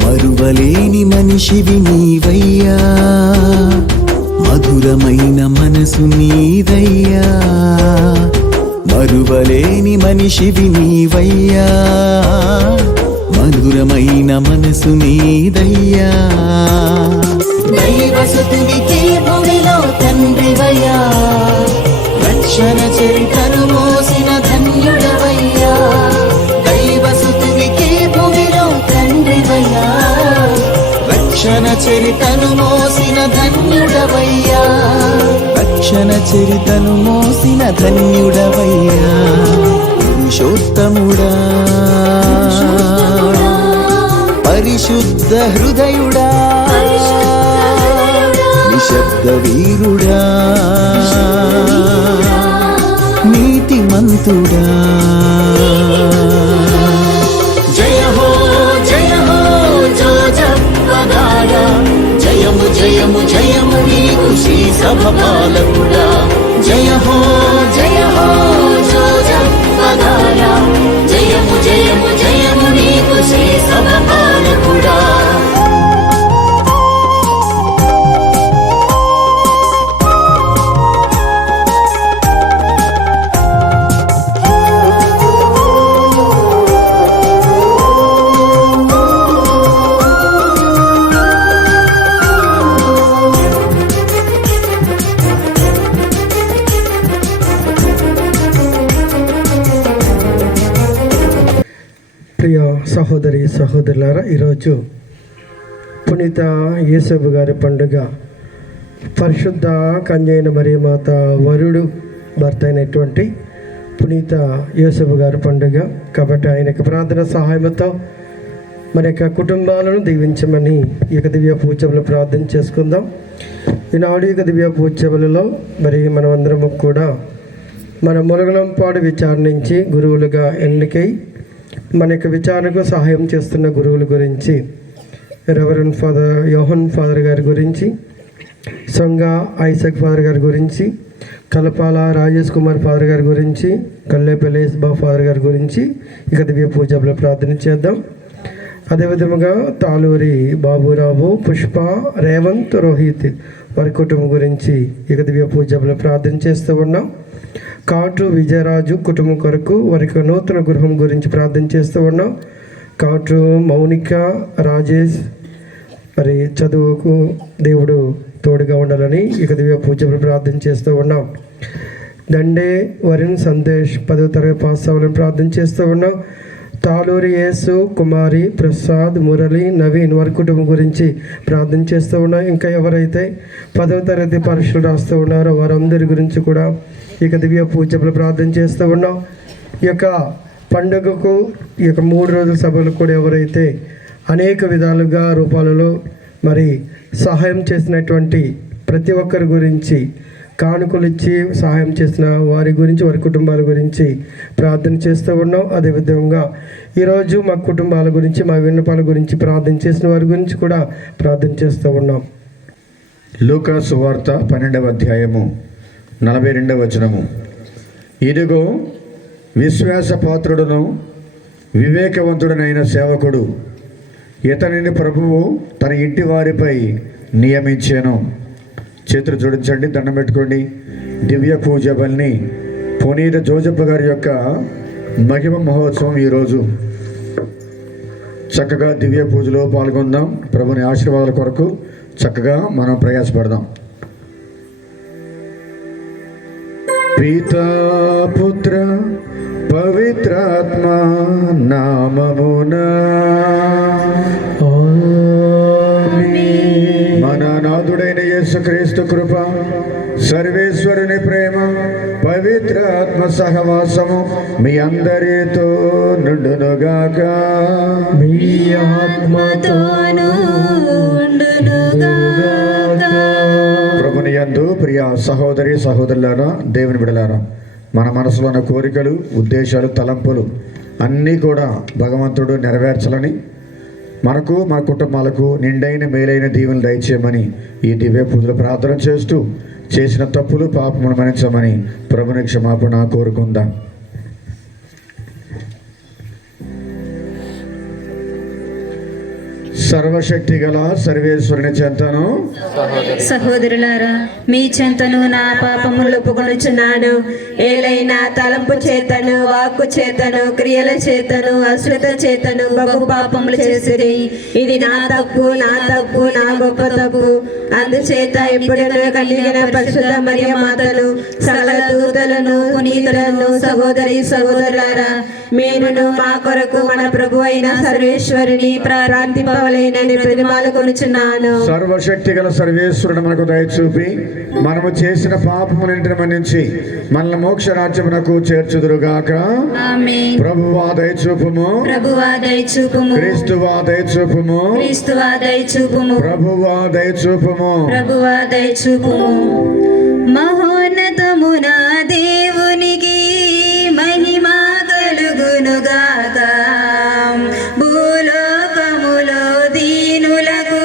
మరువలేని మనిషివి నీవయ్యా, మధురమైన మనసు నీదయ్యా. మరువలేని మనిషివి నీవయ్యా, మధురమైన మనసు నీదయ్యా. దైవసుతునికి భూమిలో తండ్రివయ్యా, రక్షణ చరితను మోసిన ధన్యుడవయ్యా. దైవసుతునికి భూమిలో తండ్రివయ్యా, రక్షణ చరితను మోసిన ధన్యుడవయ్యా. రక్షణ చరితను మోసిన ధన్యుడవయ్యా. పురుషోత్తముడా, పరిశుద్ధ హృదయుడా, నిశబ్ద వీరుడా, నీతిమంతుడా. జయ హో జోజప్పగాడా, జయము జయము జయము నీకు శ్రీ సభ పాలకుడా. జయ హో జోజప్పగాడా, జయము జయము జయము నీకు శ్రీ సభ పాలకుడా. ప్రియ సహోదరి సహోదరులారా, ఈరోజు పునీత యేసబ్బు గారి పండుగ. పరిశుద్ధ కన్యైన మరియమాత వరుడు భర్త అయినటువంటి పునీత యేసబ్బు గారి పండుగ కాబట్టి ఆయనకు ప్రార్థన సహాయంతో మన యొక్క కుటుంబాలను దీవించమని ఈ యొక్క దివ్య పూజలు ప్రార్థన చేసుకుందాం. ఈనాడు యొక్క దివ్య పూజలలో మరి మనమందరము కూడా మన ములగలంపాడు విచారించి గురువులుగా ఎన్నికై మన యొక్క విచారణకు సహాయం చేస్తున్న గురువుల గురించి, రెవరెండ్ ఫాదర్ యోహన్ ఫాదర్ గారి గురించి, సొంగ ఐసక్ ఫాదర్ గారి గురించి, కలపాల రాజేష్ కుమార్ ఫాదర్ గారి గురించి, కల్లేపల్లి బా ఫాదర్ గారి గురించి ఇక దివ్య పూజలో ప్రార్థన చేద్దాం. అదేవిధముగా తాలూరి బాబురావు, పుష్ప, రేవంత్, రోహిత్ వారి కుటుంబం గురించి ఇక దివ్య పూజలో ప్రార్థన చేస్తూ ఉన్నాం. కాటు విజయరాజు కుటుంబం కొరకు వారికి నూతన గృహం గురించి ప్రార్థన చేస్తూ ఉన్నాం. కాటు మౌనిక, రాజేష్ మరి చదువుకు దేవుడు తోడుగా ఉండాలని ఇక దివ్య పూజలు ప్రార్థన చేస్తూ ఉన్నాం. దండే వరుణ్ సందేశ్ 10వ తరగతి పాస్ అవ్వాలని ప్రార్థన చేస్తూ ఉన్నాం. తాలూరి యేసు, కుమారి, ప్రసాద్, మురళి, నవీన్ వారి కుటుంబం గురించి ప్రార్థన చేస్తూ ఉన్నాం. ఇంకా ఎవరైతే 10వ తరగతి పరీక్షలు రాస్తూ ఉన్నారో వారందరి గురించి కూడా ఇక దివ్య పూజలు ప్రార్థన చేస్తూ ఉన్నాం. ఈ యొక్క పండుగకు ఈ యొక్క 3 రోజుల సభలు కూడా ఎవరైతే అనేక విధాలుగా రూపాలలో మరి సహాయం చేసినటువంటి ప్రతి ఒక్కరి గురించి, కానుకలు ఇచ్చి సహాయం చేసిన వారి గురించి, వారి కుటుంబాల గురించి ప్రార్థన చేస్తూ ఉన్నాం. అదేవిధంగా ఈరోజు మా కుటుంబాల గురించి, మా విన్నపాల గురించి ప్రార్థన చేసిన వారి గురించి కూడా ప్రార్థన చేస్తూ ఉన్నాం. లూకా సువార్త 12వ అధ్యాయము 42వ వచనము. ఇదిగో విశ్వాసపాత్రుడును వివేకవంతుడనైన సేవకుడు, ఇతనిని ప్రభువు తన ఇంటి వారిపై నియమించాను. చేతులు జోడించండి, దండం పెట్టుకోండి. దివ్య పూజ బలిని పునీత జోజప్ప గారి యొక్క మహిమ మహోత్సవం ఈరోజు. చక్కగా దివ్య పూజలో పాల్గొందాం. ప్రభుని ఆశీర్వాదాల కొరకు చక్కగా మనం ప్రయాసపడదాం. పితా పుత్ర పవిత్రాత్మ నామమున మన నాథుడైన యేసుక్రీస్తు కృప, సర్వేశ్వరుని ప్రేమ, పవిత్ర ఆత్మ సహవాసము మీ అందరితో నుండునుగాక. మీ ఆత్మతోను ఉండునుగాక. ప్రభుని యందు ప్రియ సహోదరి సహోదరులారా, దేవుని బిడ్డలారా, మన మనసులో ఉన్న కోరికలు, ఉద్దేశాలు, తలంపులు అన్నీ కూడా భగవంతుడు నెరవేర్చాలని, మనకు మన కుటుంబాలకు నిండైన మేలైన దీవెనలు దయచేయమని ఈ దివ్య పూజలు ప్రార్థన చేస్తూ చేసిన తప్పులు పాపములు మన్నించమని ప్రభుని క్షమాపణ కోరుకుందాం. సర్వశక్తి గల సర్వేశ్వరుని చెంతను సహోదరులారా, మీ చెంతను నా పాపములు ఒప్పుకొనుచున్నాను. ఏలైనా తలంపు చేతను, వాక్కు చేతను, క్రియల చేతను, అశ్రద్ధ చేతను బహు పాపములు చేసిరి. ఇది నా తప్పు, నా గొప్ప తప్పు. అందుచేత ఇప్పుడు కలిగిన పరిశుద్ధ మరియ మాతను, సకల దూతలను, పునీతులను, సహోదరులారా, మీరును మా కొరకు మన ప్రభు అయిన సర్వేశ్వరుని ప్రార్థింపవలెనని ప్రతిమాలు కొనుచున్నాను. సర్వశక్తి గల సర్వేశ్వరుడు మనకు దయచూపి మనము చేసిన పాపములన్నిటిని మన్నించి మనల్ని మోక్ష రాజ్యమునకు చేర్చుదురుగాక. ఆమేన్. ప్రభువా దయచూపుము, ప్రభువా దయచూపుము, క్రీస్తువా దయచూపుము, క్రీస్తువా దయచూపుము, ప్రభువా దయచూపుము. ప్రభువా దయచూపుము. మహోన్నతమున దేవునికి మహిమ కలుగునుగాక. భూలోకములో దీనులకు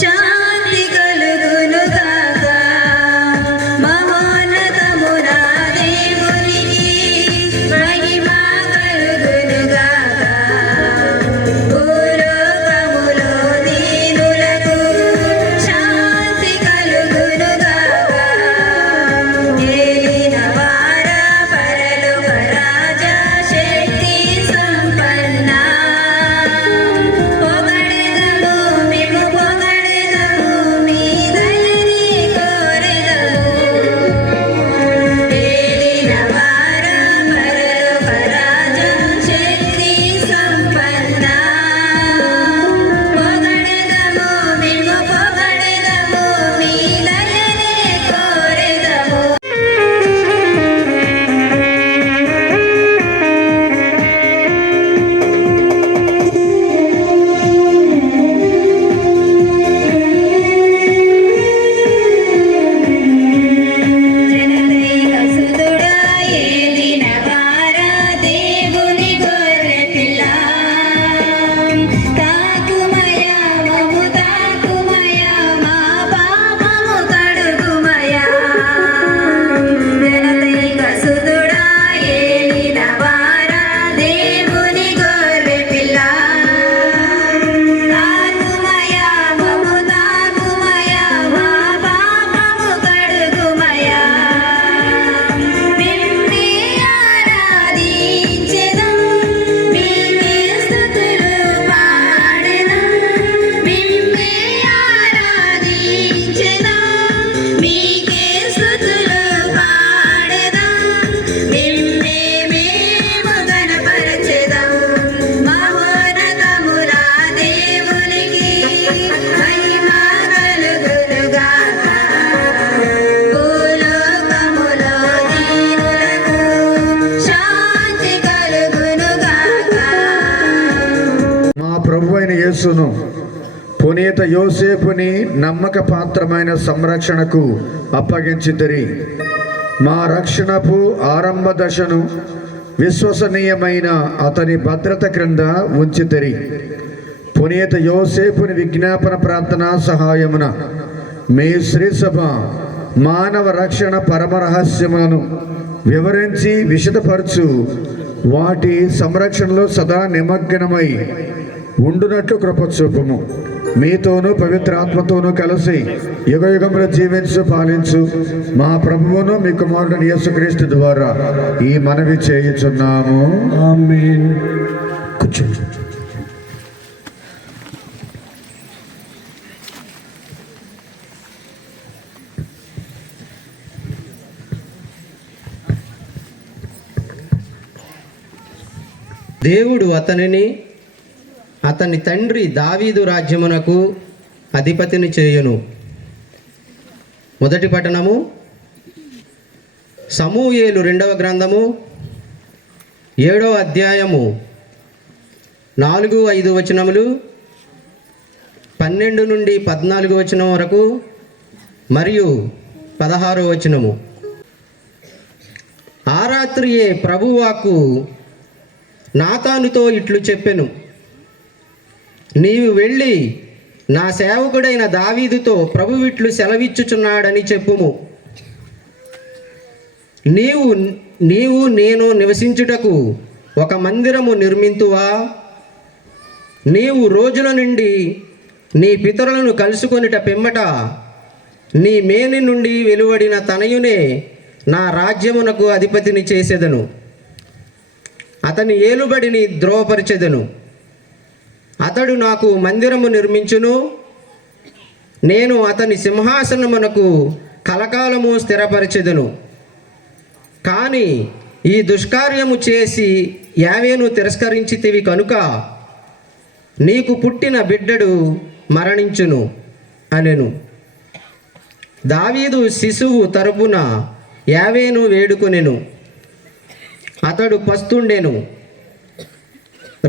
శాంతి కలుగునుగాక. మహోన్నతమున దేవునికి మహిమ కలుగునుగాక. భూలోకములో దీనులకు శాంతి కలుగునుగాక. ఏలినవారా పరలోక రాజా, శక్తి సంపన్న, పొగడెదము మేము పొగడెదము, మీ దయని కోరెదము. ఏలినవారా పరలోక రాజా, శక్తి సంపన్న, పొగడెదము మేము పొగడెదము, మీ దయని కోరెదము. జనదైకసుతుడా, ఏలినవారా, దేవుని గొర్రెపిల్ల, తాకుమయా మము తాకుమయా, మా పాపము కడుగుమయా. జనదైకసుతుడా, ఏలినవారా, దేవుని గొర్రెపిల్ల, తాకుమయా మము తాకుమయా, మా పాపము కడుగుమయా. మిమ్మే ఆరాధించెదం, మీకే స్తుతులు పాడెదం. మిమ్మే ఆరాధించెదం, మీకే స్తుతులు పాడెదం. మిమ్మే మేము ఘనపరచెదం. మహోన్నతముల దేవునికి మహిమ కలుగునుగాక. భూలోకములో దీనులకు శాంతి కలుగునుగాక. మా ప్రభు అయిన యేసును పునీత యోసేపుని నమ్మక పాత్రమైన సంరక్షణకు అప్పగించితిరి. మా రక్షణపు ఆరంభ దశను విశ్వసనీయమైన అతని భద్రత క్రింద ఉంచితిరి. పునీత యోసేపుని విజ్ఞాపన ప్రార్థన సహాయమున మీ శ్రీసభ మానవ రక్షణ పరమ రహస్యములను వివరించి విశదపరచు వాటి సంరక్షణలో సదా నిమగ్నమై ఉండునట్లు కృప చూపుము. మీతోనూ పవిత్రాత్మతోనూ కలిసి యుగయుగములు జీవించు పాలించు మా ప్రభువును మీ కుమారుడు యేసుక్రీస్తు ద్వారా ఈ మనవి చేయుచున్నాము. ఆమేన్. కూర్చోండి. దేవుడు అతనిని అతని తండ్రి దావీదు రాజ్యమునకు అధిపతిని చేయును. మొదటి పట్టణము సమూయేలు 2వ గ్రంథము 7వ అధ్యాయము 4-5 వచనములు, 12 నుండి 14 వచనం వరకు మరియు 16వ వచనము. ఆ రాత్రియే ప్రభువాకు నాతానుతో ఇట్లు చెప్పెను, నీవు వెళ్ళి నా సేవకుడైన దావీదుతో ప్రభువిట్లు సెలవిచ్చుచున్నాడని చెప్పుము. నీవు నేను నివసించుటకు ఒక మందిరము నిర్మింతువా? నీవు రోజుల నుండి నీ పితరులను కలుసుకొనిట పిమ్మట నీ మేని నుండి వెలువడిన తనయునే నా రాజ్యమునకు అధిపతిని చేసేదను. అతని ఏలుబడిని ద్రోవపరిచెదను. అతడు నాకు మందిరము నిర్మించును. నేను అతని సింహాసనమునకు కలకాలము స్థిరపరిచెదను. కానీ ఈ దుష్కార్యము చేసి యావేను తిరస్కరించితివి కనుక నీకు పుట్టిన బిడ్డడు మరణించును అనెను. దావీదు శిశువు తరపున యావేను వేడుకొనెను. అతడు పస్తుండెను.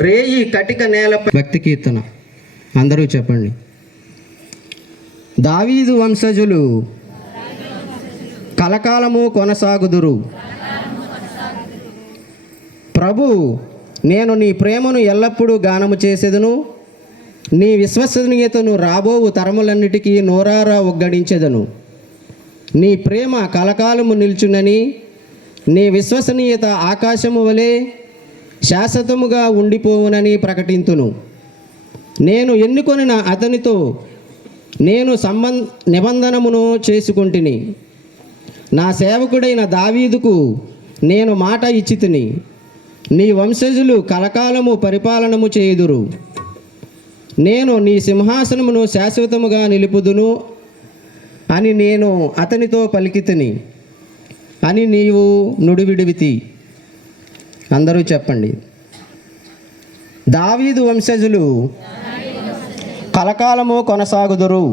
రేయి కటిక నేలపై. భక్తి కీర్తన అందరూ చెప్పండి. దావీదు వంశజులు కలకాలము కొనసాగుదురు. ప్రభు, నేను నీ ప్రేమను ఎల్లప్పుడూ గానము చేసేదను. నీ విశ్వసనీయతను రాబోవు తరములన్నిటికీ నోరారా ఒగ్గడించెదను. నీ ప్రేమ కలకాలము నిల్చునని, నీ విశ్వసనీయత ఆకాశము వలె శాశ్వతముగా ఉండిపోవునని ప్రకటింతును. నేను ఎన్నుకొనిన అతనితో నేను నిబంధనమును చేసుకుంటుని. నా సేవకుడైన దావీదుకు నేను మాట ఇచ్చితిని. నీ వంశజులు కలకాలము పరిపాలనము చేయుదురు. నేను నీ సింహాసనమును శాశ్వతముగా నిలుపుదును అని నేను అతనితో పలికితిని అని నీవు నుడివిడివితి. అందరూ చెప్పండి. దావీదు వంశజులు కలకాలము కొనసాగుదురు.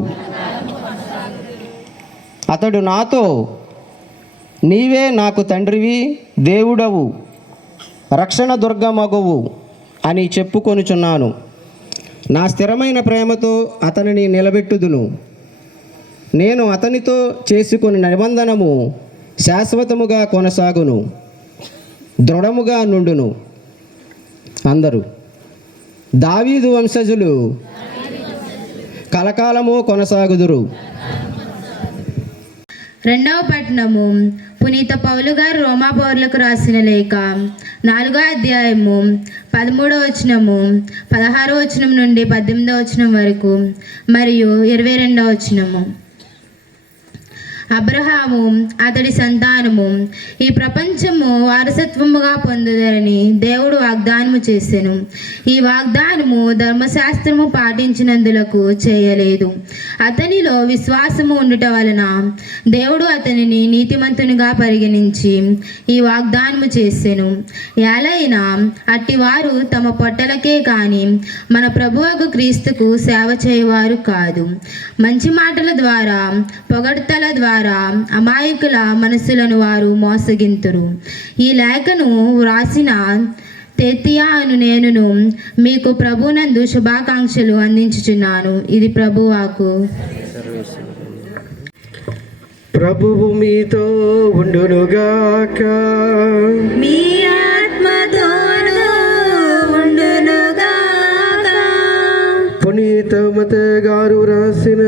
అతడు నాతో, నీవే నాకు తండ్రివి, దేవుడవు, రక్షణ దుర్గమగువు అని చెప్పుకొనుచున్నాను. నా స్థిరమైన ప్రేమతో అతనిని నిలబెట్టుదును. నేను అతనితో చేసుకుని నిబంధనము శాశ్వతముగా కొనసాగును, దృఢముగా నుండును. అందరూ. దావీదు వంశజులు కలకాలము కొనసాగుదురు. రెండవ పట్టణము. పునీత పౌలు గారు రోమా పౌరులకు రాసిన లేఖ 4వ అధ్యాయము 13వ వచనము 16వ వచనం నుండి 18వ వచనం వరకు మరియు 22వ వచనము. అబ్రహాము అతడి సంతానము ఈ ప్రపంచము వారసత్వముగా పొందుదరని దేవుడు వాగ్దానము చేసెను. ఈ వాగ్దానము ధర్మశాస్త్రము పాటించినందులకు చేయలేదు. అతనిలో విశ్వాసము ఉండుట వలన దేవుడు అతనిని నీతిమంతునిగా పరిగణించి ఈ వాగ్దానము చేసెను. ఎలైనా అట్టివారు తమ పొట్టలకే కాని మన ప్రభువుకు క్రీస్తుకు సేవ చేయవారు కాదు. మంచి మాటల ద్వారా, పొగడ్తల ద్వారా అమాయకుల మనసులను వారు మోసగింతురు. ఈ లేఖను వ్రాసిన తెతియా అను నేనును మీకు ప్రభునందు శుభాకాంక్షలు అందించుచున్నాను. ఇది ప్రభువాకు. ప్రభువు మీతో ఉండునుగాక. మీ ఆత్మతోను ఉండునుగాక. పునీత మత్తయి గారు రాసిన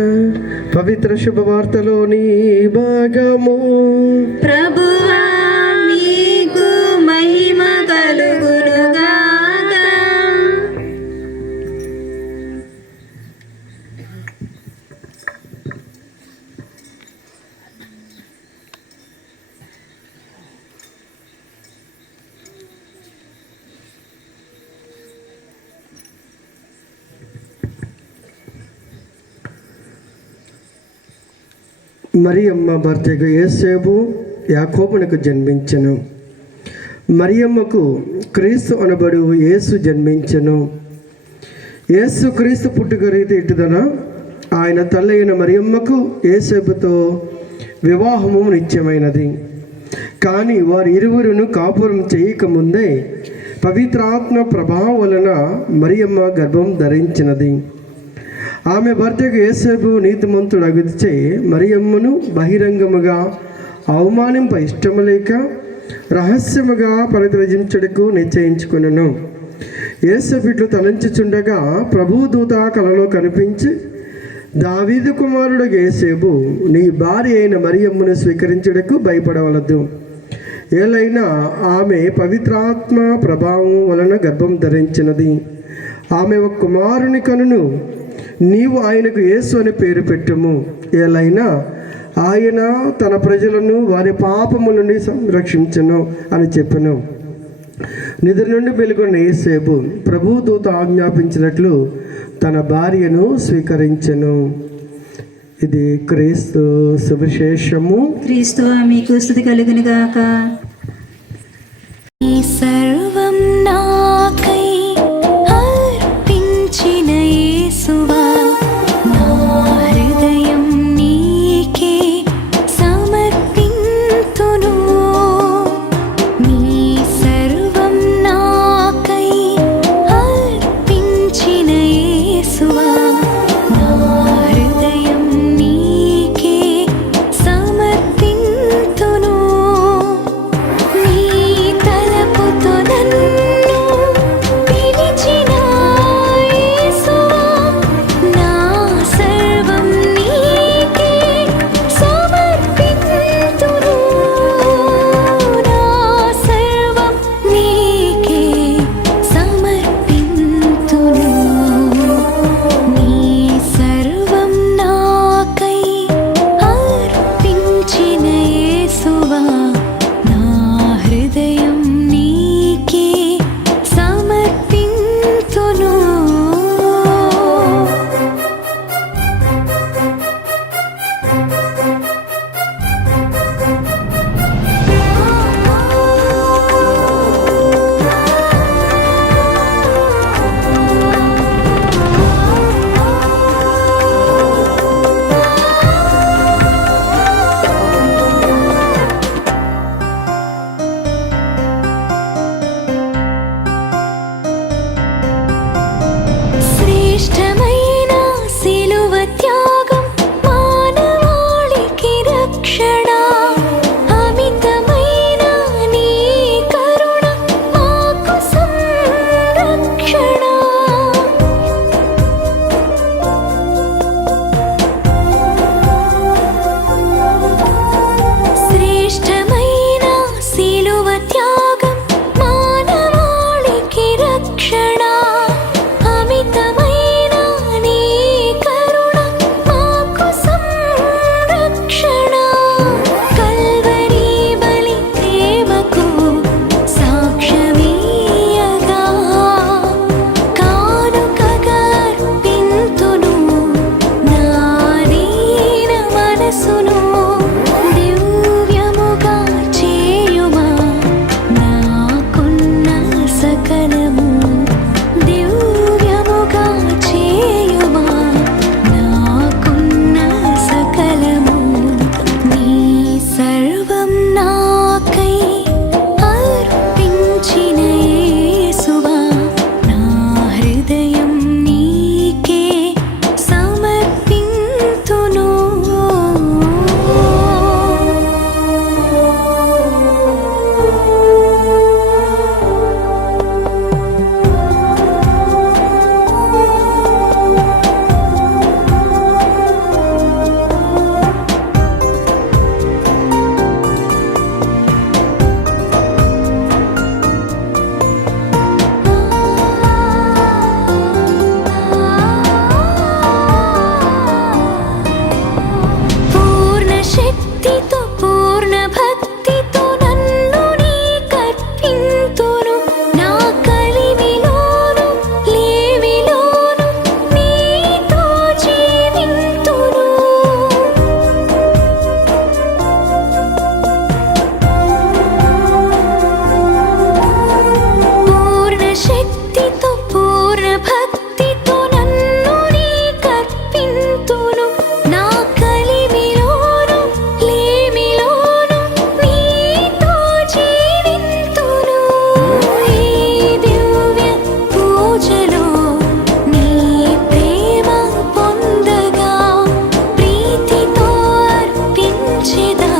పవిత్ర శుభవార్తలోని భాగము. ప్రభువా మీకు మహిమ కలుగునుగాక. మరియమ్మ భర్తకు యేసేపు యాకోబునకు జన్మించెను. మరియమ్మకు క్రీస్తు అనబడు యేసు జన్మించెను. యేసు క్రీస్తు పుట్టుక రీతి ఇటుదన ఆయన తల్లి అయిన మరియమ్మకు యేసేపుతో వివాహము నిత్యమైనది. కానీ వారి ఇరువురును కాపురం చేయకముందే పవిత్రాత్మ ప్రభావం వలన మరియమ్మ గర్భం ధరించినది. ఆమె భర్తకు యేసేపు నీతిమంతుడు అగుచే మరియమ్మను బహిరంగముగా అవమానింప ఇష్టము లేక రహస్యముగా పరిత్యజించుటకు నిశ్చయించుకొనెను. యేసేపు ఇట్లు తలంచుచుండగా ప్రభువు దూత కలలో కనిపించి, దావీదు కుమారుడు యేసేపు, నీ భార్య అయిన మరియమ్మను స్వీకరించుటకు భయపడవలదు. ఏలైనా ఆమె పవిత్రాత్మ ప్రభావం వలన గర్భం ధరించినది. ఆమె ఒక కుమారుని కనును, నీవు ఆయనకు యేసు అని పేరు పెట్టుము. ఏలైనా ఆయన తన ప్రజలను వారి పాపముల నుండి సంరక్షించును అని చెప్పెను. నిద్ర నుండి వెలుగున్న యేసేపు ప్రభు దూత ఆజ్ఞాపించినట్లు తన భార్యను స్వీకరించెను. ఇది క్రీస్తు సువిశేషము. క్రీస్తు మీకు స్తుతి కలుగును గాక. సర్వం నాకై అర్పించిన యేసువా, నా హృదయం నీకే సమర్పింతును. నీ సర్వం నాకై అర్పించిన యేసువా, నా హృదయం నీకే సమర్పింతును. నీ తలపుతో నన్ను పిలిచిన యేసువా, నా సర్వం నీకే సమర్పింతును. నా సర్వం నీకే సమర్పింతును. నీ సర్వం నాకై అర్పించిన యేసువా, నా హృదయం నీకే సమర్పింతును. శ్రేష్టమైన సిలువ త్యాగం మానవాళికి రక్షణ, అమితమైన నీ కరుణ మాకు సంరక్షణ. శ్రేష్టమైన సిలువ త్యాగం మానవాళికి రక్షణ, అమితమైన నీ కరుణ మాకు సంరక్షణ. కల్వరి బలి ప్రేమకు సాక్ష్యమీయగా, కానుకగా అర్పింతును నా దీన మనసును. దివ్యముగా చేయుమా నాకున్న సకలము, దివ్యముగా చేయుమా నాకున్న సకలము. నీ సర్వం నాకై అర్పించిన యేసువా, నా హృదయం నీకే సమర్పింతును. పూర్ణ శక్తితో పూర్ణ భక్తితో నన్ను నీకర్పింతును. నా కలిమిలోను లేమిలోను నీతో జీవింతును. పూర్ణ శక్తితో పూర్ణ భక్తితో నన్ను నీకర్పింతును. నా కలిమిలోను లేమిలోను నీతో జీవింతును. ఈ దివ్య పూజలో నీ ప్రేమ పొందగా, ప్రీతితో అర్పించెదా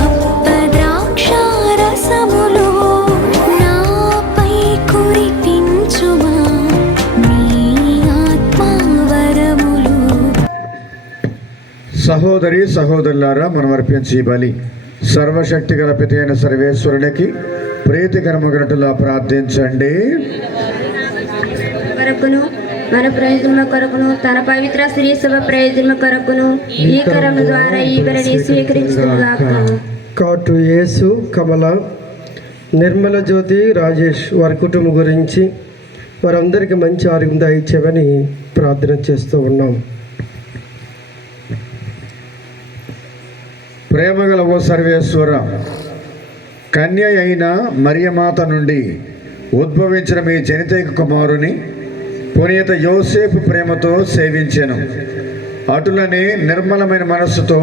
అప్పద్రాక్షారసములు. నాపై కురిపించుమా నీ ఆత్మవరములు. సహోదరి సహోదరులారా, మనం అర్పించి ఈ బలి సర్వశక్తి గల పిత అయిన సర్వేశ్వరునికి ప్రీతికరమగినట్టులా ప్రార్థించండి. కొరకును మన ప్రయోజనం కొరకును తన పవిత్ర శ్రీ సభ ప్రయోజనం కొరకును ఈ కరము ద్వారా ఈ బలిని స్వీకరించుగాక. కాటు యేసు, కమల, నిర్మల జ్యోతి, రాజేష్ వారి కుటుంబం గురించి వారందరికీ మంచి ఆరోగ్యం దయచేయమని ప్రార్థన చేస్తూ ఉన్నాం. ప్రేమగల ఓ సర్వేశ్వర, కన్య అయిన మరియమాత నుండి ఉద్భవించిన మీ జనితైక కుమారుని పునీత యోసేపు ప్రేమతో సేవించెను. అటులనే నిర్మలమైన మనస్సుతో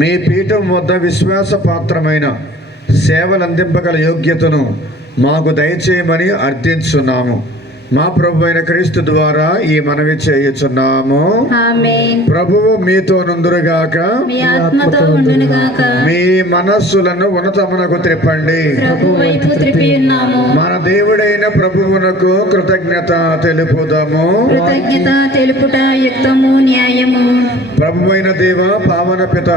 మీ పీఠం వద్ద విశ్వాసపాత్రమైన సేవలందింపగల యోగ్యతను మాకు దయచేయమని అర్థించున్నాము. మా ప్రభు అయిన క్రీస్తు ద్వారా ఈ మనవి చేయుచున్నాము. ఆమేన్. ప్రభువు మీతో నుందురుగాక. మీ ఆత్మతో ఉండునుగాక. మీ మనస్సులను ఉన్నతమునకు త్రిప్పండి. ప్రభు వైపు త్రిప్పి ఉన్నాము. మన దేవుడైన ప్రభువునకు కృతజ్ఞత తెలుపుదాము. కృతజ్ఞత తెలుపుట యుక్తము, న్యాయము. ప్రభువైన దేవ, పావన పిత,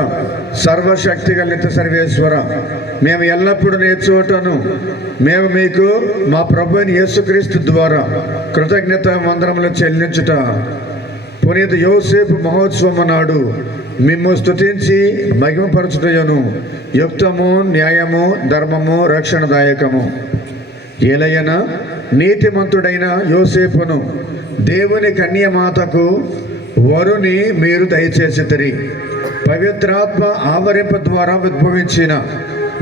సర్వశక్తి కలిత సర్వేశ్వర, మేము ఎల్లప్పుడూ నీ చోటను మేము మీకు మా ప్రభు అయిన యేసుక్రీస్తు ద్వారా కృతజ్ఞత వందనములు చెల్లించుట పునీత యోసేపు మహోత్సవం నాడు మిమ్ము స్తుతించి మహిమపరచుటయును యుక్తము, న్యాయము, ధర్మము, రక్షణదాయకము. ఏలయన నీతిమంతుడైన యోసేపును దేవుని కన్యమాతకు వరుని మీరు దయచేసితిరి. పవిత్రాత్మ ఆవరింప ద్వారా ఉద్భవించిన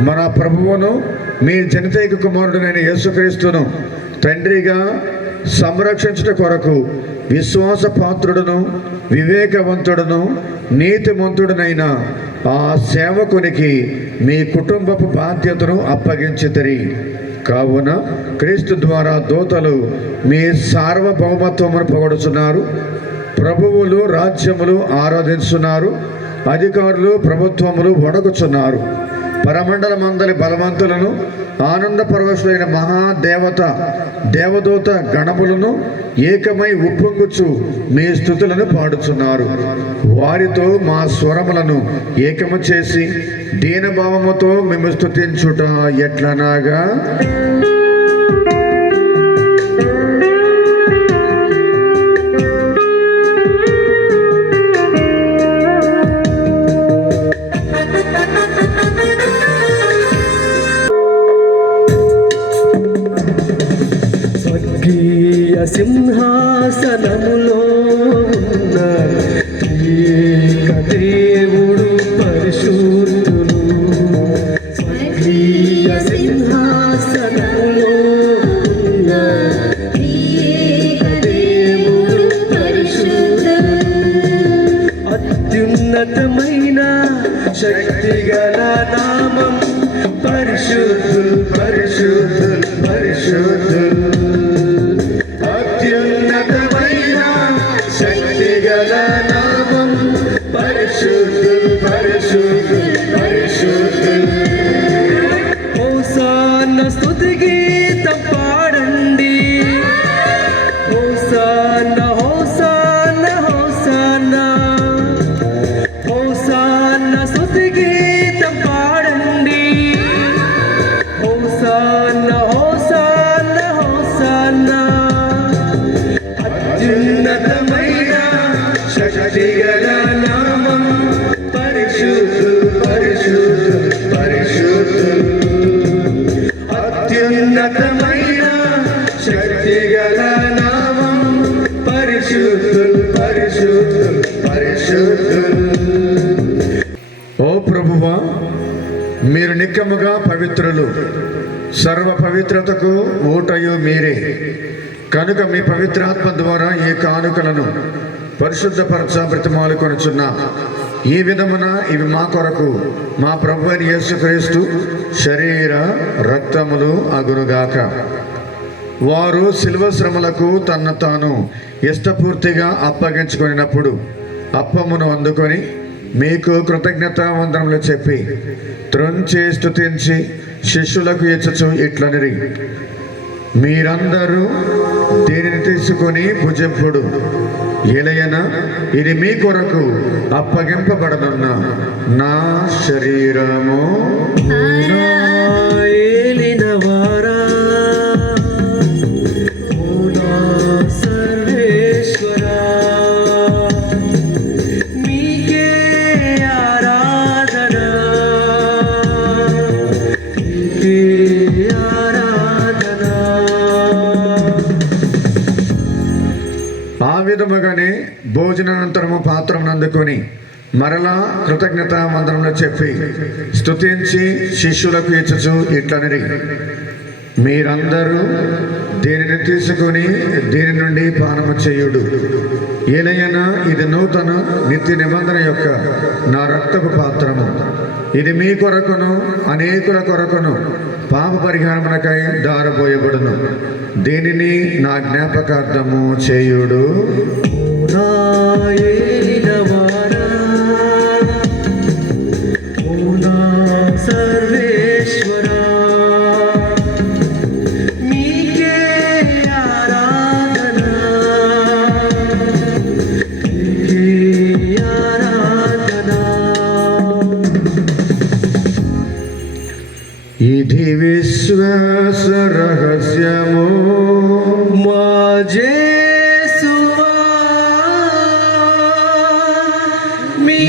మన ప్రభువును మీ జనితైక కుమారుడునైన యేసుక్రీస్తును తండ్రిగా సంరక్షించుట కొరకు విశ్వాసపాత్రుడును వివేకవంతుడును నీతిమంతుడునైన ఆ సేవకునికి మీ కుటుంబపు బాధ్యతను అప్పగించితిరి. కావున క్రీస్తు ద్వారా దూతలు మీ సార్వభౌమత్వమును పొగడుచున్నారు, ప్రభువులు రాజ్యములు ఆరాధించున్నారు, అధికారులు ప్రభుత్వములు వణకుచున్నారు. పరమండల మందలి బలవంతులను ఆనంద పరవశులైన మహాదేవత దేవదూత గణములను ఏకమై ఉప్పొంగుచు మీ స్తుతులను పాడుచున్నారు. వారితో మా స్వరములను ఏకము చేసి దీనభావముతో మేము స్తుతించుట ఎట్లనాగా, సింహాసనములో ఉన్న ఏక దేవుడు పరిశుద్ధుడు. స్వర్గీయ సింహాసనములో ఉన్న ఏక దేవుడు పరిశుద్ధుడు. అత్యున్నతమైన శక్తిగల నామం పరిశుద్ధుడు, పరిశుద్ధుడు, పరిశుద్ధుడు. అత్యున్నతమైన శక్తిగల నామం పరిశుద్ధుడు, పరిశుద్ధుడు, పరిశుద్ధుడు. హోసాన్న స్తుతి గీతం పాడండి. హోసాన్న, హోసాన్న, హోసాన్న, హోసాన్న స్తుతి గీతం పాడండి. హోసాన్న, హోసాన్న, హోసాన్న. అత్యున్నతమైన శక్తిగల నామం పరిశుద్ధుడు, పరిశుద్ధుడు, పరిశుద్ధుడు. అత్యున్నతమైన శక్తిగల నామం పరిశుద్ధుడు, పరిశుద్ధుడు, పరిశుద్ధుడు. ఓ ప్రభువా, మీరు నిక్కముగా పవిత్రులు, సర్వ పవిత్రతకు ఊటయు మీరే. కనుక మీ పవిత్రాత్మ ద్వారా ఈ కానుకలను పరిశుద్ధపరచ బ్రతిమాలు కొనుచున్నా. ఈ విధమున ఇవి మా కొరకు మా ప్రభు అయిన యేసుక్రీస్తు శరీర రక్తములు అగునుగాక. వారు శిలువ శ్రమలకు తన్ను తాను ఇష్టపూర్తిగా అప్పగించుకున్నప్పుడు అప్పమును అందుకొని మీకు కృతజ్ఞతా వందనములు చెప్పి త్రుంచి స్తుతించి శిష్యులకు ఇచ్చుచు ఇట్లనిరి, మీరందరూ దీనిని తీసుకొని భుజింపుడు. ఎలయన ఇది మీ కొరకు అప్పగింపబడనున్న నా శరీరము. ఏలినవారా, ఓ నా సర్వ ఆ విధముగానే భోజనానంతరము పాత్రను అందుకొని మరలా కృతజ్ఞత వందనములు చెప్పి స్తుతించి శిష్యులకు ఇచ్చుచు ఇట్లనిరి, మీరందరూ దీనిని తీసుకొని దీని నుండి పానము చేయుడు. ఏలైనా ఇది నూతన నిత్య నిబంధన యొక్క నా రక్తపు పాత్రము. ఇది మీ కొరకును అనేకుల కొరకును పాప పరిహారమునకై దారబోయబడును. దీనిని నా జ్ఞాపకార్థము చేయుడు. సర్వేశ్వరా నీకే ఆరాధన, నీకే ఆరాధన. ఇది విశ్వాస రహస్యము మా యేసువా, మీ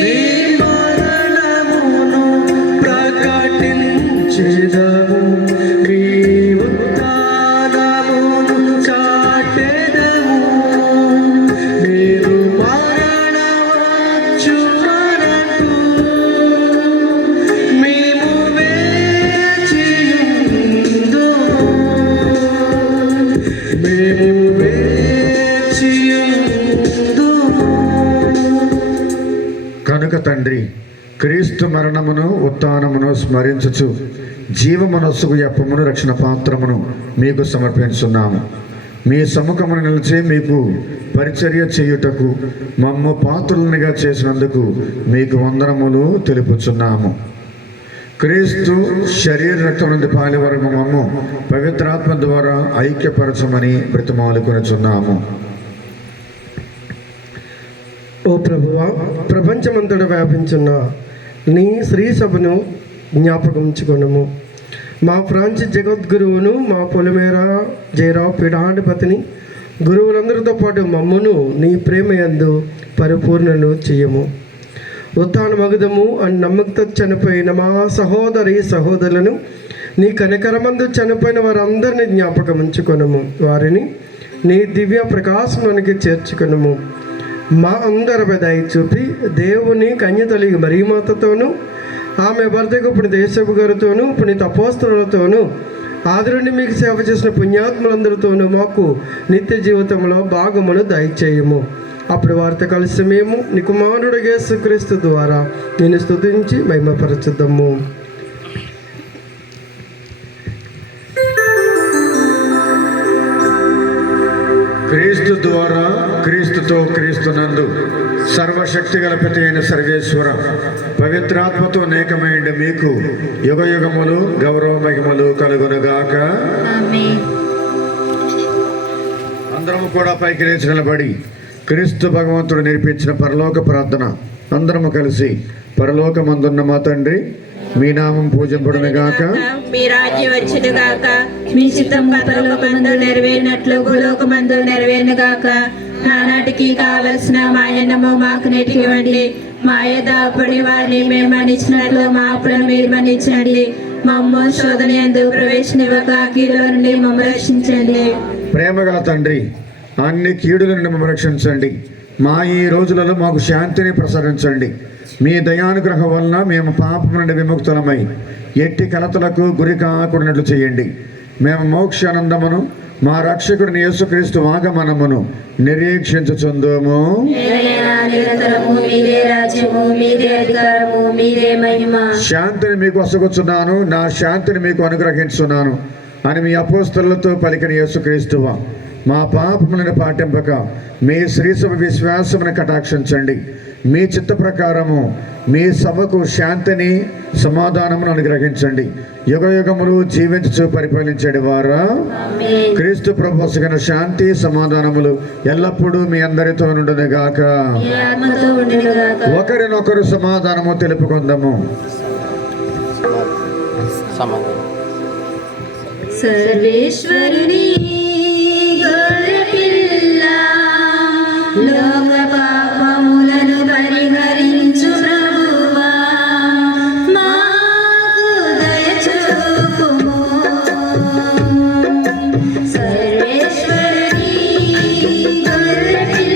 మరణమును ప్రకటించెదము, మీ ఉత్థానమును చాటెదము. మీరు మరణవచ్చు వరకు మేము వేచియుందుము, మేము వేచియుందుము. కనుక తండ్రి, క్రీస్తు మరణమును ఉత్థానమును స్మరించుచు జీవమనస్సుకు యప్పమును రక్షణ పాత్రమును మీకు సమర్పించున్నాము. మీ సముఖమును నిలిచి మీకు పరిచర్య చేయుటకు మమ్ము పాత్రులనిగా చేసినందుకు మీకు వందనములు తెలుపుచున్నాము. క్రీస్తు శరీర రక్తం నుండి పాలి వరకు మమ్ము పవిత్రాత్మ ద్వారా ఐక్యపరచమని బ్రతిమాలుకొనుచున్నాము. ఓ ప్రభువా, ప్రపంచమంతటా వ్యాపించున్న నీ శ్రీ సభను జ్ఞాపకం ఉంచుకున్నాము. మా ఫ్రాన్సిస్ జగద్గురువును, మా పొలిమేర జయరావు పీఠాధిపతిని, గురువులందరితో పాటు మమ్మను నీ ప్రేమ యందు పరిపూర్ణను చేయము. ఉత్థాన మగుదము అని నమ్మకతో చనిపోయిన మా సహోదరి సహోదరులను, నీ కనికరమందు చనిపోయిన వారందరినీ జ్ఞాపకం ఉంచుకొనము. వారిని నీ దివ్య ప్రకాశంలోనికి చేర్చుకొనము. మా అందరిపై దయ చూపి దేవుని కన్యతల్లి మరియమాతతోనూ, ఆమె భర్తకు పునీత యేసేపు గారితోనూ, పునీత అపోస్తలులతోనూ, ఆదరుండి మీకు సేవ చేసిన పుణ్యాత్ములందరితోనూ మాకు నిత్య జీవితంలో భాగమును దయచేయము. అప్పుడు వారితో కలిసి మేము నీ కుమారుడు యేసుక్రీస్తు ద్వారా నేను స్తుతించి మహిమపరచుద్దాము. క్రీస్తు ద్వారా, క్రీస్తుతో, క్రీస్తునందు సర్వశక్తి గల పిత అయిన సర్వేశ్వర పవిత్రాత్మతో అనేకమైన మీకు యుగ యుగములు గౌరవ మహిమలు కలుగునుగాక. అందరము కూడా పైకి లేచి నిలబడి క్రీస్తు భగవంతుడు నేర్పించిన పరలోక ప్రార్థన అందరము కలిసి, పరలోకమందున్న మా తండ్రి, మీ నామం పూజింపడునుగాక, మీ రాజ్యం వచ్చునుగాక, మీ చిత్తం పరలోకమందు నెరవేరినట్లు భూలోకమందు నెరవేరునుగాక. నానాటికి కావలసిన మా అన్నము మాకు నేటికి ఇవ్వండి. మా యథాపడి వారిని మేము మన్నించినట్లు మా అప్పులను మీరు మన్నించండి. మమ్ము శోధన యందు ప్రవేశనివ్వక కీడుల నుండి మమ్మ రక్షించండి. ప్రేమగల తండ్రి, అన్ని కీడుల నుండి మమ్మల్ని రక్షించండి. మా ఈ రోజులలో మాకు శాంతిని ప్రసాదించండి. మీ దయానుగ్రహం వలన మేము పాపం నుండి విముక్తులమై ఎట్టి కలతలకు గురి కాకూడనట్లు చేయండి. మేము మోక్షానందమును మా రక్షకుడిని యేసుక్రీస్తు ఆగమనమును నిరీక్షించుచుందుము. శాంతిని మీకు వసగుచున్నాను, నా శాంతిని మీకు అనుగ్రహించున్నాను అని మీ అపోస్తలులతో పలికిన యేసుక్రీస్తువా, మా పాపములను పాటింపక మీ శ్రీసభ విశ్వాసమును కటాక్షించండి. మీ చిత్త ప్రకారము మీ సభకు శాంతిని సమాధానమును అనుగ్రహించండి. యుగ యుగములు జీవించు పరిపాలించేది వారా క్రీస్తు ప్రభువున శాంతి సమాధానములు ఎల్లప్పుడూ మీ అందరితో నుండునుగాక. ఒకరినొకరు సమాధానము తెలుపుకుందాము. సర్వేశ్వరుని గొర్రెపిల్ల, లోక పాపములను పరిహరించు ప్రభువా, మాకు దయచూపుము. సర్వేశ్వరుని గొర్రెపిల్ల,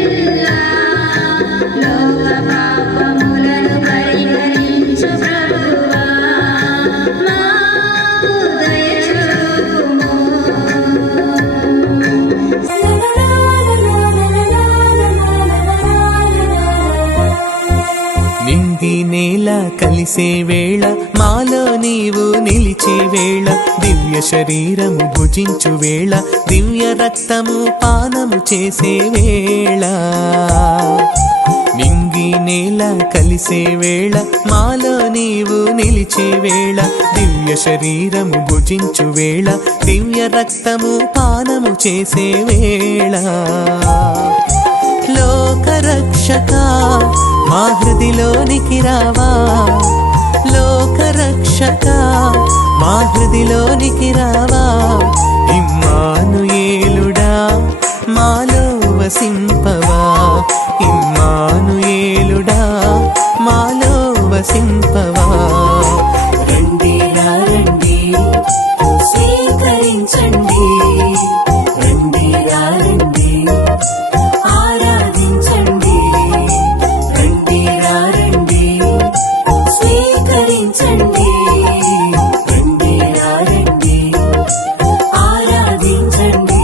కలిసే వేళ మాలో నీవు నిలిచే వేళ దివ్య శరీరము భుజించు వేళ దివ్య రక్తము పానము చేసే వేళ నింగి నేల కలిసే వేళ మాలో నీవు నిలిచే వేళ దివ్య శరీరము భుజించు వేళ దివ్య రక్తము పానము చేసే వేళ లోకరక్షక మా హృదిలోనికి రావా లోకరక్షక మా హృదిలోనికి రావా ఇమ్మానుయేలుడా మాలో వసింపవా ఇమ్మానుయేలుడా మాలో వసింపవా రండి రా రండి స్వీకరించండి రండి రా రండి ఆరాధించండి రండి రా రండి స్వీకరించండి రండి రా రండి ఆరాధించండి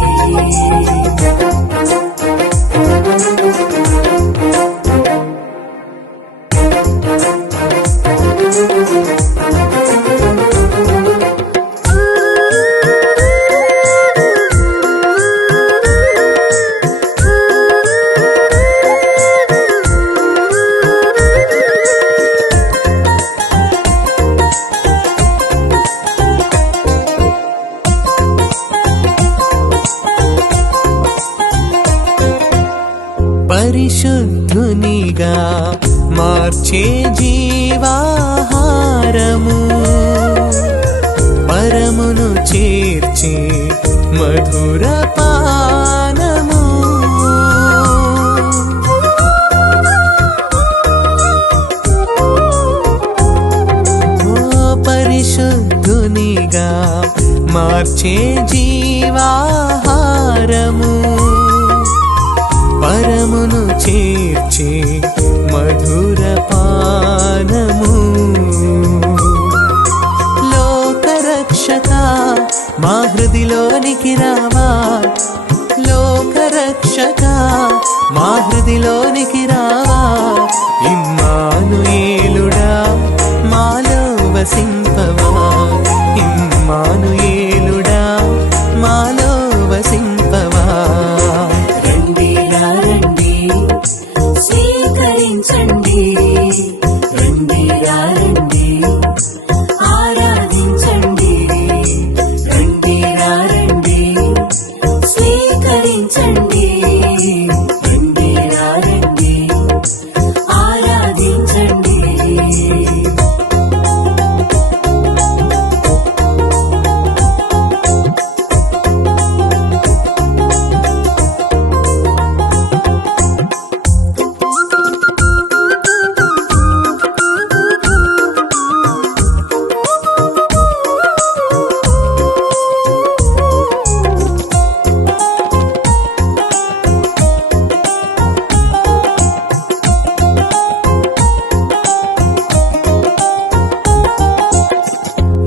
పరిశుద్ధునిగా మార్చే జీవాహారము పరమును చేర్చే మధుర పానము ఓ పరిశుద్ధునిగా మార్చే జీవాహారము పరమును చేర్చే మధుర పానము లోకరక్షక మా హృదిలోనికి రావా లోకరక్షక మా హృదిలోనికి రావా ఇమ్మానుయేలుడా మాలో వసింపవా ఇమ్మానుయేలుడా మాలో వసింపవా రండి రా రండి స్వీకరించండి రండి రా రండి ఆరాధించండి రండి రా రండి స్వీకరించండి రండి రా రండి ఆరాధించండి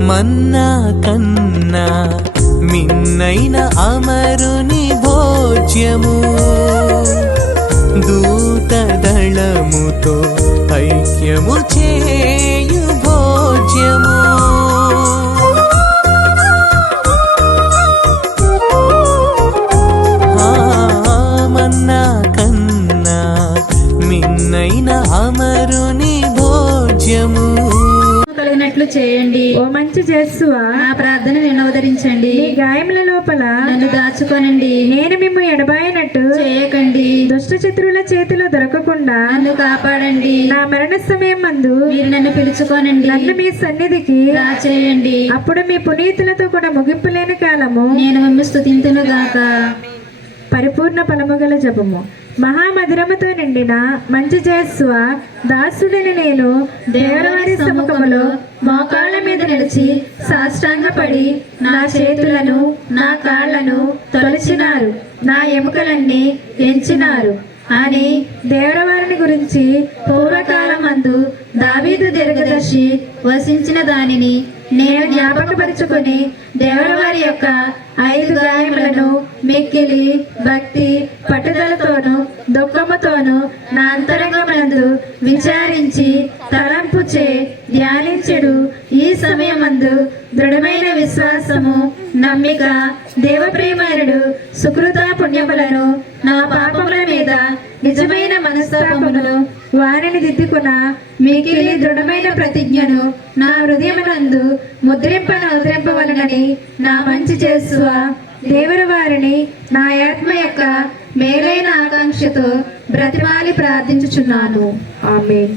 మన్నా కన్నా మిన్నైన అమరుని భోజ్యము దూతదళముతో ఐక్యము చేయు భోజ్యము మన్నా కన్నా మిన్నైన అమరుని భోజ్యము కలిగినట్లు చేయండి. ఓ మంచి జేసువా, నా ప్రార్థన వినోదరించండి. నీ గాయముల లోపల నన్ను దాచుకొనండి. నేను మిమ్ము ఎడబాయనట్టు చేయకండి. దుష్ట శత్రువుల చేతిలో దొరకకుండా నన్ను కాపాడండి. నా మరణ సమయం మందు మీరు నన్ను పిలుచుకోనండి. నన్ను మీ సన్నిధికి చేయండి. అప్పుడు మీ పునీతులతో కూడా ముగింపు లేని కాలము నేను మిమ్ము స్తుతింతును గాక. పరిపూర్ణ ఫలముగల జపము. మహామధురముతో నిండిన మంచి జయస్వ దాసుడిని నేను దేవరవారి సముఖములో మోకాళ్ళ మీద నిలిచి సాష్టాంగపడి నా చేతులను నా కాళ్లను తొలచినారు, నా ఎముకలన్నీ ఎంచినారు అని దేవరవారిని గురించి పూర్వకాలమందు దావీదు దీర్ఘదర్శి వసించిన దానిని నేను జ్ఞాపకపరుచుకుని దేవరవారి యొక్క 5 గాయములను మిక్కిలి భక్తి పట్టుదలతోనూ దుఃఖముతోనూ నా అంతరంగమందు విచారించి తలంపు హృదయముచే ధ్యానించెడు. ఈ సమయమందు దృఢమైన విశ్వాసము, నమ్మిక, దేవప్రేమనుడు, సుకృత పుణ్యములను, నా పాపముల మీద నిజమైన మనస్తాపమును వారిని దిద్దుకున్న మిగిలి దృఢమైన ప్రతిజ్ఞను నా హృదయమునందు ముద్రింపవలనని నా మంచి చేసువ దేవుని వారిని నా ఆత్మ యొక్క మేలైన ఆకాంక్షతో బ్రతిమాలి ప్రార్థించుచున్నాను. ఆమేన్.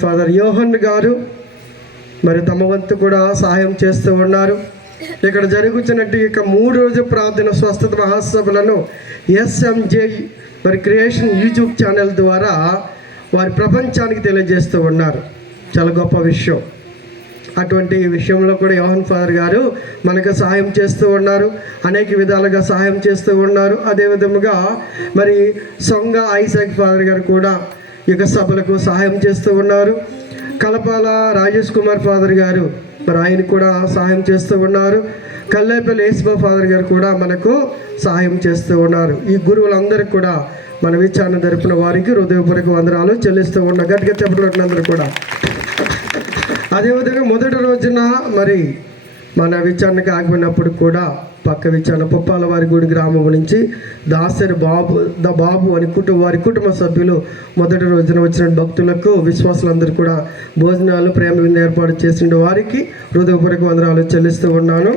ఫాదర్ యోహన్ గారు మరి తమ వంతు కూడా సహాయం చేస్తూ ఉన్నారు. ఇక్కడ జరుగుతున్నట్టు ఇక 3 రోజు ప్రార్థన స్వస్థత మహాసభలను SMJ మరి క్రియేషన్ యూట్యూబ్ ఛానల్ ద్వారా వారి ప్రపంచానికి తెలియజేస్తూ ఉన్నారు. చాలా గొప్ప విషయం. అటువంటి విషయంలో కూడా యోహన్ ఫాదర్ గారు మనకు సహాయం చేస్తూ ఉన్నారు, అనేక విధాలుగా సహాయం చేస్తూ ఉన్నారు. అదేవిధముగా మరి సొంగ ఐసాక్ ఫాదర్ గారు కూడా ఈ యొక్క సభలకు సహాయం చేస్తూ ఉన్నారు. కలపాల రాజేష్ కుమార్ ఫాదర్ గారు మరి ఆయన కూడా సహాయం చేస్తూ ఉన్నారు. కల్లేపల్లి యేసుబా ఫాదర్ గారు కూడా మనకు సహాయం చేస్తూ ఉన్నారు. ఈ గురువులందరికీ కూడా మన విచారణ జరిపిన వారికి హృదయపూర్వక వందనాలు చెల్లిస్తూ ఉన్న గట్టిగా చెప్పినట్లందరూ కూడా. అదేవిధంగా మొదటి రోజున మరి మన విచారణకు ఆగిపోయినప్పుడు కూడా పక్క విచారణ పుప్పాలవారి గుడి గ్రామం నుంచి దాసరి బాబు అని వారి కుటుంబ సభ్యులు మొదటి రోజున వచ్చిన భక్తులకు, విశ్వాసులందరూ కూడా భోజనాలు, ప్రేమ విందు ఏర్పాటు చేసిన వారికి హృదయపూర్వక వందనాలు చెల్లిస్తూ ఉన్నాను.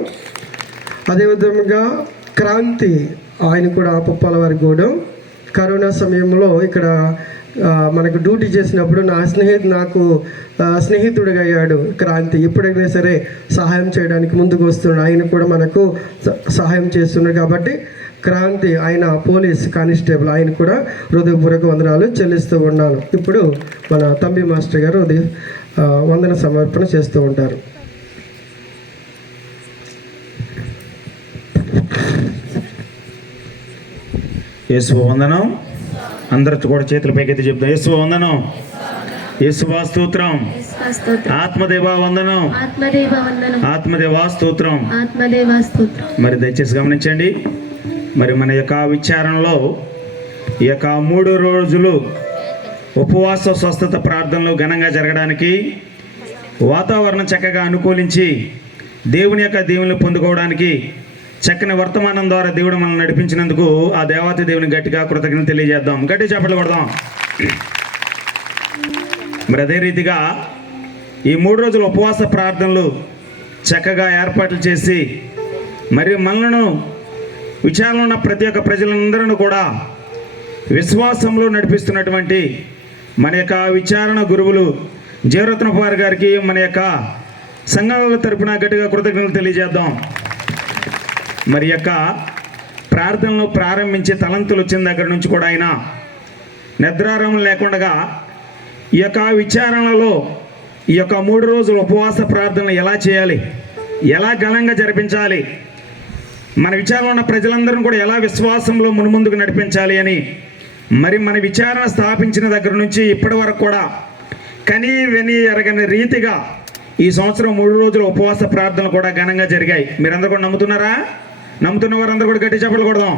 అదేవిధంగా క్రాంతి ఆయన కూడా పుప్పాలవారి గూడెం కరోనా సమయంలో ఇక్కడ మనకు డ్యూటీ చేసినప్పుడు నాకు స్నేహితుడిగా అయ్యాడు క్రాంతి. ఎప్పుడైనా సరే సహాయం చేయడానికి ముందుకు వస్తున్నాడు. ఆయన కూడా మనకు సహాయం చేస్తున్నాడు. కాబట్టి క్రాంతి ఆయన పోలీస్ కానిస్టేబుల్, ఆయన కూడా హృదయపూర్వక వందనాలు చెల్లిస్తూ ఉన్నాను. ఇప్పుడు మన తంబి మాస్టర్ గారు వందన సమర్పణ చేస్తూ ఉంటారు. యేసు వందనం. అందరూ కూడా చేతులు పైకెత్తి చెప్తాం. యేసు వందనం, యేసువా స్తోత్రం, ఆత్మదేవా వందనం, ఆత్మదేవా స్తోత్రం. మరి దయచేసి గమనించండి, మరి మన యొక్క విచారణలో ఈ యొక్క 3 రోజులు ఉపవాస స్వస్థత ప్రార్థనలు ఘనంగా జరగడానికి, వాతావరణం చక్కగా అనుకూలించి దేవుని యొక్క దీవెనలు పొందుకోవడానికి చక్కని వర్తమానం ద్వారా దేవుడు మనల్ని నడిపించినందుకు ఆ దేవాతి దేవుని గట్టిగా కృతజ్ఞతలు తెలియజేద్దాం. గట్టి చప్పట్లు కొడదాం. మరి అదే రీతిగా ఈ 3 రోజుల ఉపవాస ప్రార్థనలు చక్కగా ఏర్పాట్లు చేసి మరి మనలను విచారణలో ఉన్న ప్రతి ఒక్క ప్రజలందరూ కూడా విశ్వాసంలో నడిపిస్తున్నటువంటి మన యొక్క విచారణ గురువులు జీవరత్నపారి గారికి మన యొక్క సంఘాల తరపున గట్టిగా కృతజ్ఞతలు తెలియజేద్దాం. మరి యొక్క ప్రార్థనలు ప్రారంభించే తలంతులు వచ్చిన దగ్గర నుంచి కూడా ఆయన నిద్రారం లేకుండా ఈ యొక్క విచారణలో ఈ యొక్క 3 రోజుల ఉపవాస ప్రార్థనలు ఎలా చేయాలి, ఎలా ఘనంగా జరిపించాలి, మన విచారణలో ఉన్న ప్రజలందరినీ కూడా ఎలా విశ్వాసంలో మున్ముందుకు నడిపించాలి అని మరి మన విచారణ స్థాపించిన దగ్గర నుంచి ఇప్పటి వరకు కూడా కనీ విని ఎరగని రీతిగా ఈ సంవత్సరం 3 రోజుల ఉపవాస ప్రార్థనలు కూడా ఘనంగా జరిగాయి. మీరందరూ కూడా నమ్ముతున్నారా? నమ్ముతున్న వారందరూ కూడా గట్టి చప్పట్లు కొడదాం.